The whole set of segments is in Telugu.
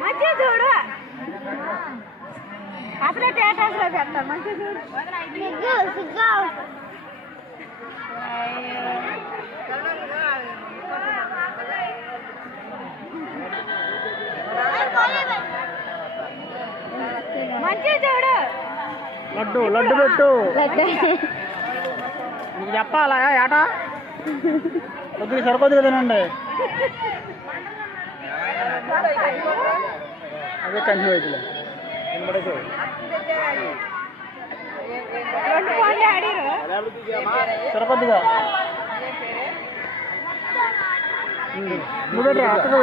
మంచిగా చూడు అసలే థియేటర్స్ లో పెడతారు మంచిగా చూడు మంచిగా చూడు లడ్డు లడ్డు పెట్టు నీకు చెప్పాలా ఏట కొద్దిగా సరికొద్దిగా తినండి అదే కంటిన్యూ అవుతుంది సరికొద్దిగా నువ్వు పెట్టరా అక్కడ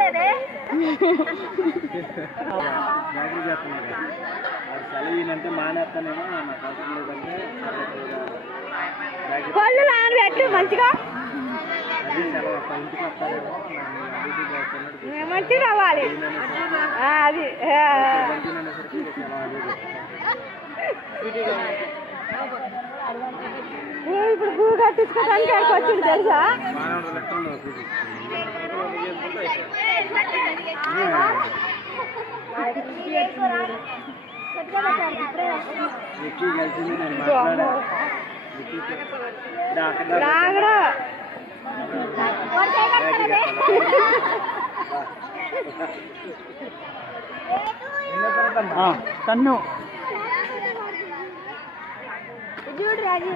పెట్టరా సెలవునంటే మానేస్తానేమో పళ్ళు నానబెట్టు మంచిగా మంచిగా అవ్వాలి అది ఇప్పుడు గూ కట్టించుకోవడానికి అక్కడికి వచ్చింది తెలుసా కన్ను చూడు రాజు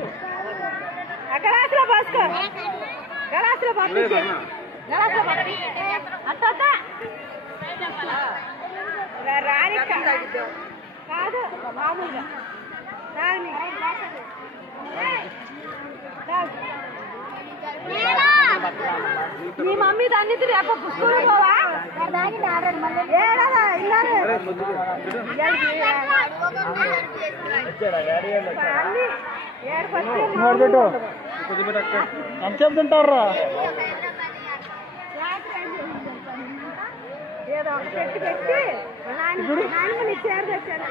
గలాసులో పోసుకో గలాసులో పంపించే గలాసులో అట్టొద్దా రాని కాదు మామూలుగా రాని మీ మమ్మీ దాన్ని రేపు పుస్తకం పోవా ఎంతసేపు తింటారా ఏదో పెట్టి పెట్టి నాన్నమని చేరు తెచ్చాడు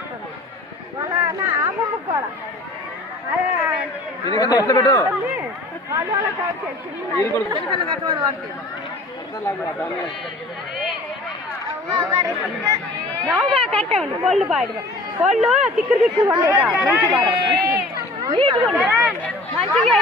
వాళ్ళ నా అమ్మమ్మ కూడా నవ్వుగా కట్టండి కొళ్ళు పాడు కొళ్ళు తిక్కుడు తిక్కుడు ఉండేదా మంచిగా నీట్గా ఉండే మంచిగా